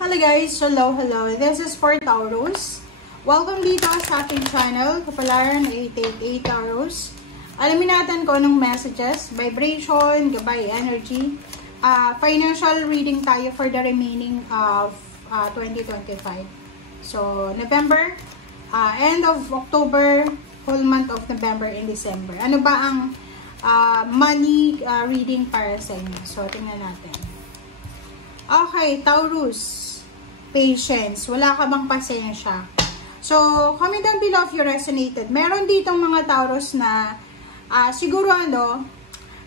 Hello guys! Hello! This is for Taurus. Welcome dito sa ating channel, Kapalaran 888 Taurus. Alamin natin kung anong messages, vibration, gabay, energy. Financial reading tayo for the remaining of 2025. So, November, end of October, whole month of November and December. Ano ba ang money reading para sa inyo? So, tingnan natin. Okay, Taurus. Patience. Wala ka bang pasensya? So, comment down below if you resonated. Meron ditong mga Taurus na siguro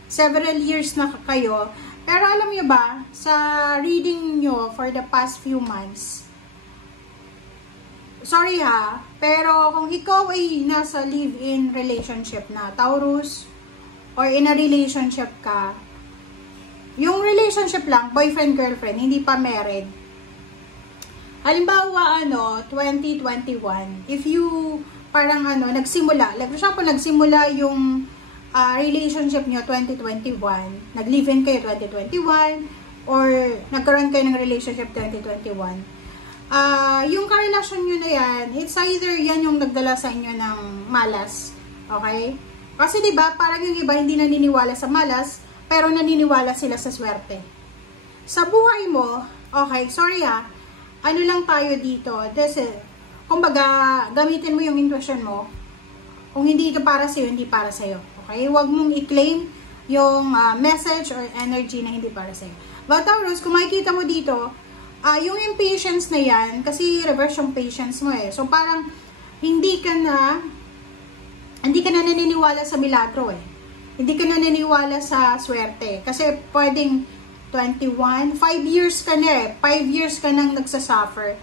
several years na kayo. Pero alam niyo ba, sa reading nyo for the past few months, sorry pero kung ikaw ay nasa live-in relationship na Taurus, or in a relationship ka, yung relationship lang, boyfriend-girlfriend, hindi pa married. Halimbawa, 2021, if you, parang nagsimula, like for example, nagsimula yung relationship nyo 2021, nag-live-in kayo 2021, or nagkaroon kayo ng relationship 2021, yung karelasyon nyo na yan, it's either yan yung nagdala sa inyo ng malas, okay? Kasi diba, parang yung iba hindi naniniwala sa malas, pero naniniwala sila sa swerte. Sa buhay mo, okay, sorry ano lang tayo dito, kumbaga, gamitin mo yung intuition mo. Kung hindi ito para sa'yo, hindi para sa'yo. Okay? Huwag mong i-claim yung message or energy na hindi para sa'yo. But Taurus, kung makikita mo dito, yung impatience na yan, kasi reverse yung patience mo So parang, hindi ka na naniniwala sa milagro Hindi ka na naniniwala sa swerte. Kasi pwedeng 21, 5 years ka na 5 years ka nang nagsasuffer.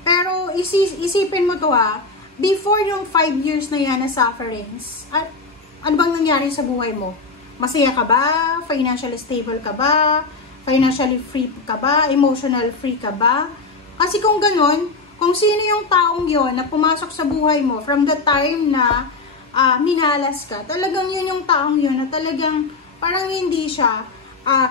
Pero isipin mo to before yung 5 years na yan na sufferings, ano bang nangyari sa buhay mo? Masaya ka ba? Financially stable ka ba? Financially free ka ba? Emotional free ka ba? Kasi kung ganun, kung sino yung taong yon na pumasok sa buhay mo from the time na minalas ka, talagang yun yung taong yun na talagang parang hindi siya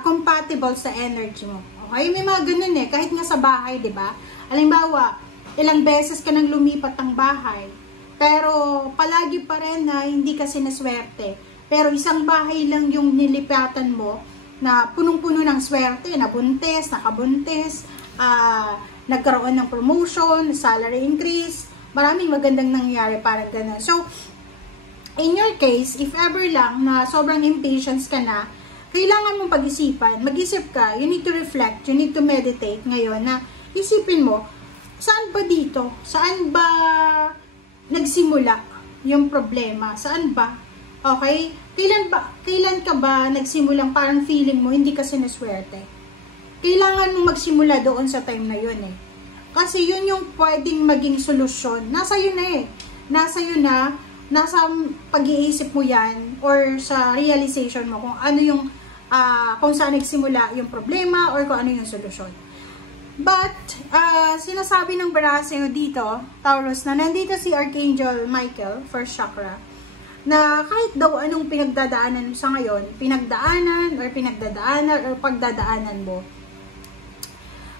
compatible sa energy mo. Okay? May mga ganun kahit nga sa bahay, di ba? Halimbawa, ilang beses ka nang lumipat ng bahay, pero palagi pa rin na hindi ka sinaswerte. Pero isang bahay lang yung nilipatan mo na punong-puno ng swerte, nabuntis, nakabuntis, nagkaroon ng promotion, salary increase, maraming magandang nangyari, parang ganun. So, in your case, if ever lang na sobrang impatience ka na, kailangan mong pag-isipan, mag-isip ka, you need to reflect, you need to meditate ngayon na isipin mo, saan ba dito? Saan ba nagsimula yung problema? Saan ba? Okay? Kailan ka ba nagsimulang parang feeling mo hindi ka sinaswerte? Kailangan mong magsimula doon sa time na yun Kasi yun yung pwedeng maging solusyon. Nasa yun Nasa yun nasa pag-iisip mo yan or sa realization mo kung ano yung kung saan nagsimula yung problema or kung ano yung solusyon. But, sinasabi ng Baraseo dito, Taurus, na nandito si Archangel Michael, first chakra, na kahit daw anong pinagdadaanan sa ngayon, pinagdaanan or pagdadaanan mo,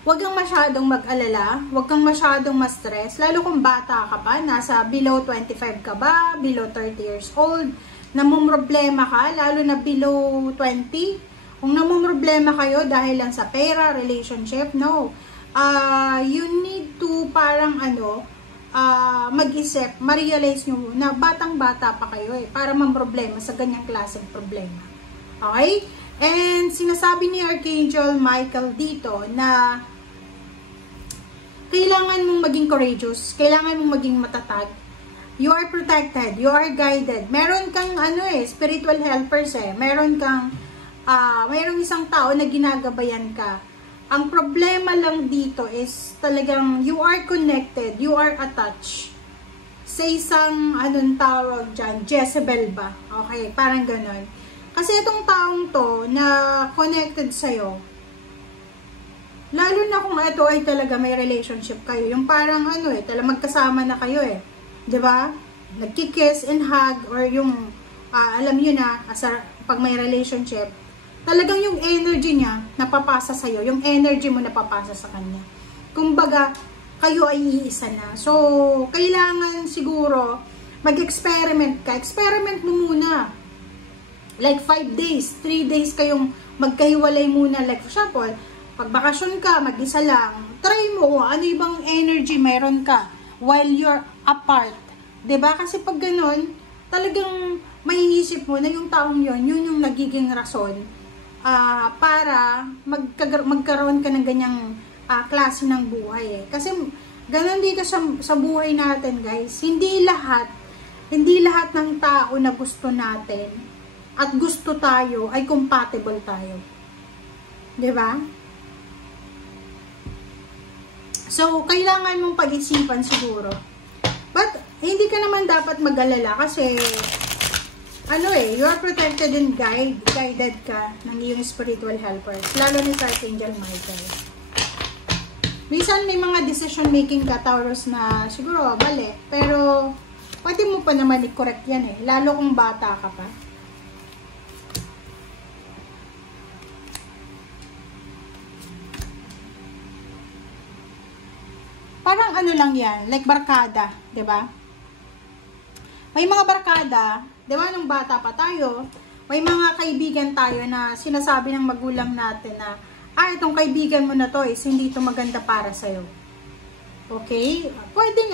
huwag kang masyadong mag-alala, huwag kang masyadong ma-stress, lalo kung bata ka pa, nasa below 25 ka ba, below 30 years old, namumroblema ka, lalo na below 20, kung namumroblema kayo dahil lang sa pera, relationship, no. You need to parang mag-isip, ma-realize nyo na batang-bata pa kayo para mamroblema sa ganyang klaseng problema. Okay? And sinasabi ni Archangel Michael dito na kailangan mong maging courageous, kailangan mong maging matatag. You are protected, you are guided. Meron kang spiritual helpers Meron kang mayroong isang tao na ginagabayan ka. Ang problema lang dito is talagang you are connected, you are attached sa isang tawag dyan, Jezebel ba? Okay, parang ganon. Kasi itong taong to na connected sa'yo, lalo na kung ito ay talaga may relationship kayo, yung parang talagang magkasama na kayo diba? Nagkikiss and hug, or yung alam nyo na, pag may relationship, talagang yung energy niya napapasa sa'yo, yung energy mo napapasa sa kanya. Kumbaga, kayo ay iisa na. So, kailangan siguro mag-experiment ka. Experiment mo muna. Like 5 days, 3 days kayong magkahiwalay muna. Like for example, pag bakasyon ka, mag-isa lang, try mo ano ibang energy meron ka while you're apart. 'Di ba? Kasi pag ganun, talagang maiisip mo na yung taong yon, yun yung nagiging rason para magkaroon ka ng ganyang klase ng buhay. Kasi ganun dito sa buhay natin, guys. Hindi lahat ng tao na gusto natin at gusto tayo ay compatible tayo. 'Di ba? So, kailangan mong pag-isipan siguro. But, hindi ka naman dapat mag-alala kasi, you are protected and guided ka ng iyong spiritual helpers. Lalo ni sa Archangel Michael. Minsan may mga decision making ka, Taurus, na siguro mali. Pero, pwede mo pa naman i-correct yan lalo kung bata ka pa. Parang ano lang yan, like barkada, 'di ba? May mga barkada, 'di ba, nung bata pa tayo, may mga kaibigan tayo na sinasabi ng magulang natin na, itong kaibigan mo na to is hindi ito maganda para sa'yo. Okay? Pwedeng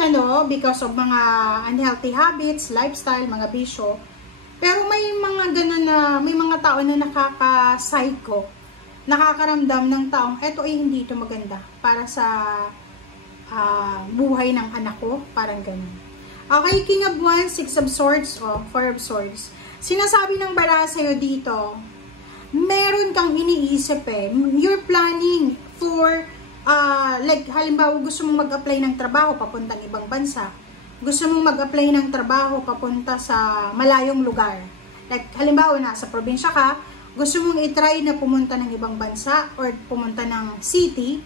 because of mga unhealthy habits, lifestyle, mga bisyo. Pero may mga ganun na, may mga tao na nakaka-psycho, nakakaramdam ng taong, eto ay hindi ito maganda para sa buhay ng anak ko, parang ganun. Okay, King of Wands, 6 of Swords, 4 of Swords. Sinasabi ng baraha sa'yo dito, meron kang iniisip you're planning for, like halimbawa gusto mong mag-apply ng trabaho papuntang ibang bansa. Gusto mong mag-apply ng trabaho papunta sa malayong lugar. Like halimbawa nasa probinsya ka, gusto mong i-try na pumunta ng ibang bansa or pumunta ng city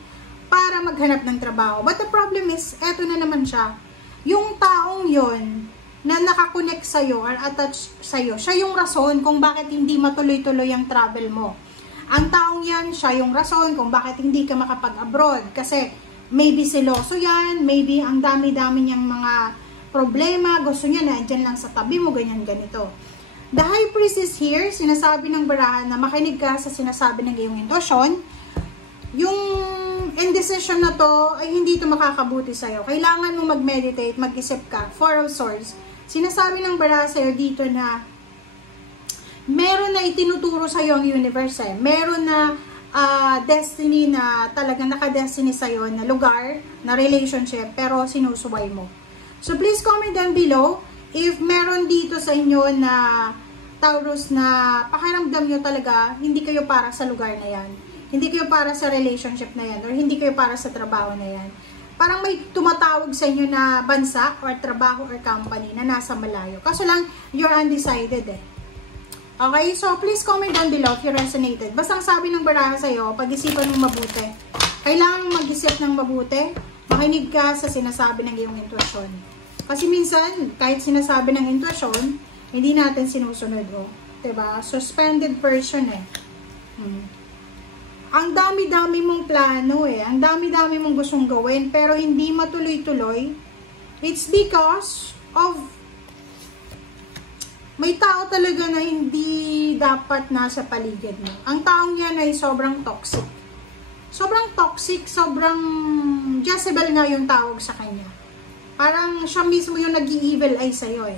para maghanap ng trabaho. But the problem is, eto na naman siya. Yung taong yon na nakakonect sa'yo or attached sa'yo, siya yung rason kung bakit hindi matuloy-tuloy ang travel mo. Ang taong yan, siya yung rason kung bakit hindi ka makapag-abroad. Kasi maybe seloso yan, maybe ang dami-dami niyang mga problema, gusto niya na andyan lang sa tabi mo, ganyan, ganito. The High Priest is here, sinasabi ng baraha na makinig ka sa sinasabi ng iyong intuition. Yung indecision na to ay hindi ito makakabuti sa'yo. Kailangan mo mag-meditate, mag-isip ka. 4 of Swords. Sinasabi ng baraha sa'yo dito na meron na itinuturo sa'yo ang universe Meron na destiny na talagang naka-destiny sa'yo na lugar, na relationship, pero sinusuway mo. So please comment down below if meron dito sa inyo na Taurus na pakiramdam nyo talaga hindi kayo para sa lugar na yan. Hindi kayo para sa relationship na yan or hindi kayo para sa trabaho na yan. Parang may tumatawag sa inyo na bansa or trabaho or company na nasa malayo. Kaso lang, you're undecided Okay, so please comment down below if you resonated. Basta ang sabi ng baraha sa'yo, pag-isipan mong mabuti. Kailangan mong mag-isip ng mabuti, makinig ka sa sinasabi ng iyong intuition. Kasi minsan, kahit sinasabi ng intuition, hindi natin sinusunod Diba? Suspended person Ang dami-dami mong plano ang dami-dami mong gustong gawin, pero hindi matuloy-tuloy. It's because of may tao talaga na hindi dapat nasa paligid mo. Ang taong yan ay sobrang toxic. Sobrang toxic, sobrang Jezebel nga yung tawag sa kanya. Parang siya mismo yung nag-i-evil eye sa'yo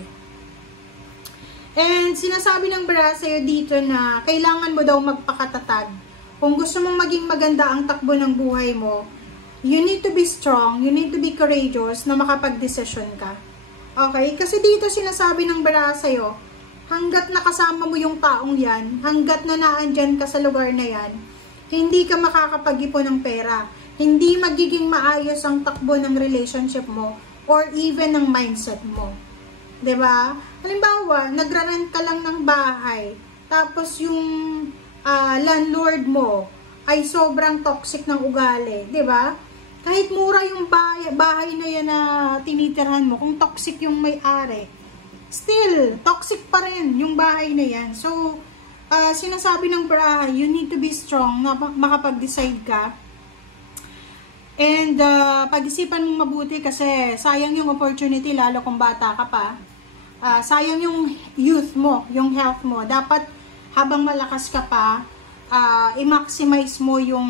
And sinasabi ng baraha sa'yo dito na kailangan mo daw magpakatatag. Kung gusto mong maging maganda ang takbo ng buhay mo, you need to be strong, you need to be courageous na makapag-desisyon ka. Okay? Kasi dito sinasabi ng baraha sa'yo, hanggat nakasama mo yung taong yan, hanggat na naandyan ka sa lugar na yan, hindi ka makakapag-ipon ng pera. Hindi magiging maayos ang takbo ng relationship mo or even ng mindset mo. 'Di ba? Halimbawa, nagra-rent ka lang ng bahay, tapos yung landlord mo ay sobrang toxic ng ugali, 'di ba? Kahit mura yung bahay na yan na tinitirhan mo, kung toxic yung may-ari, still toxic pa rin yung bahay na yan. So, sinasabi ng baraha, you need to be strong na makapag-decide ka. Kung gusto mong maging maganda ang takbo ng buhay mo, you need to be strong na makapag-decide ka. Kung gusto mong maging maganda ang takbo ng buhay mo, you need to be strong na makapag-decide ka. Kung gusto mong maging maganda ang takbo ng buhay mo, you need to be strong na makapag-decide ka. And pag-isipan mong mabuti kasi sayang yung opportunity lalo kung bata ka pa. Sayang yung youth mo, yung health mo. Dapat habang malakas ka pa, i-maximize mo yung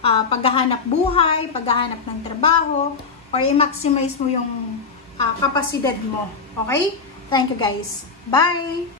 paghahanap buhay, paghahanap ng trabaho, or i-maximize mo yung kapasidad mo. Okay? Thank you guys. Bye!